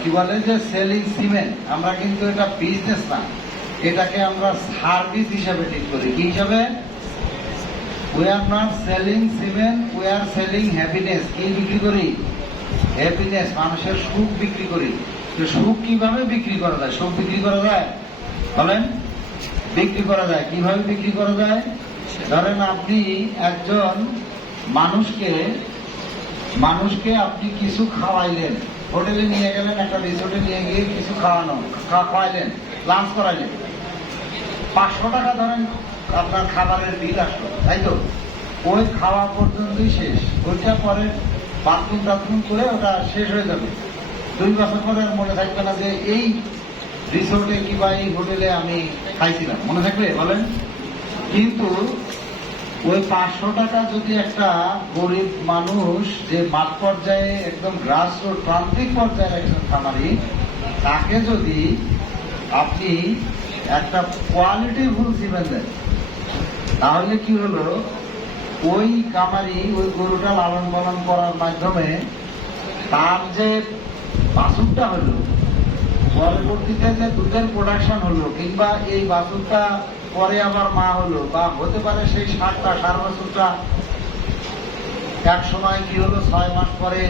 কি বলে যে সেলিং সিমেন্ট, আমরা কিন্তু এটা বিজনেস না, এটাকে আমরা সার্ভিস হিসাবে ঠিক করি। কি হিসাবে? We are not selling cement, we are selling happiness. কি বিক্রি করি? হ্যাপিনেস, মানুষের সুখ বিক্রি করি। তো সুখ কিভাবে বিক্রি করা যায়? সুখ বিক্রি করা যায়, বলেন? বিক্রি করা যায় কিভাবে? বিক্রি করা যায়, ধরেন আপনি একজন মানুষকে আপনি কিছু খাওয়াইলেন, হোটেলে নিয়ে গেলেন, একটা রিসোর্টে নিয়ে গিয়ে কিছু খাওয়াইলেন, লাঞ্চ করাইলেন, 500 টাকা ধরেন আপনার খাবারের বিল আসলো, তাই তো? ওই খাওয়া পর্যন্তই শেষ, ওইটা পরে বাথরুম টাথরুম করে ওটা শেষ হয়ে যাবে। 2 বছর পরে আর মনে থাকবে না যে এই রিসোর্টে কিংবা এই হোটেলে আমি খাইছিলাম, মনে থাকবে বলেন? কিন্তু ওই 500 টাকা যদি একটা গরিব মানুষ, যে মাঠ পর্যায়ে একদম গ্রাস রুট প্রান্তিক পর্যায়ের একজন খামারি, তাকে যদি আপনি একটা কোয়ালিটির ফুল সিমেন্ট দেন, তাহলে কি হলো, ওই খামারি ওই গরুটা লালন পালন করার মাধ্যমে তার যে বাছুরটা হলো, পরবর্তীতে যে দুধের প্রোডাকশন হলো, কিংবা এই বাছুরটা পরে আবার মা হলো, বা হতে পারে সেই সার বাছুরটা এক সময় কি হলো 6 মাস পরে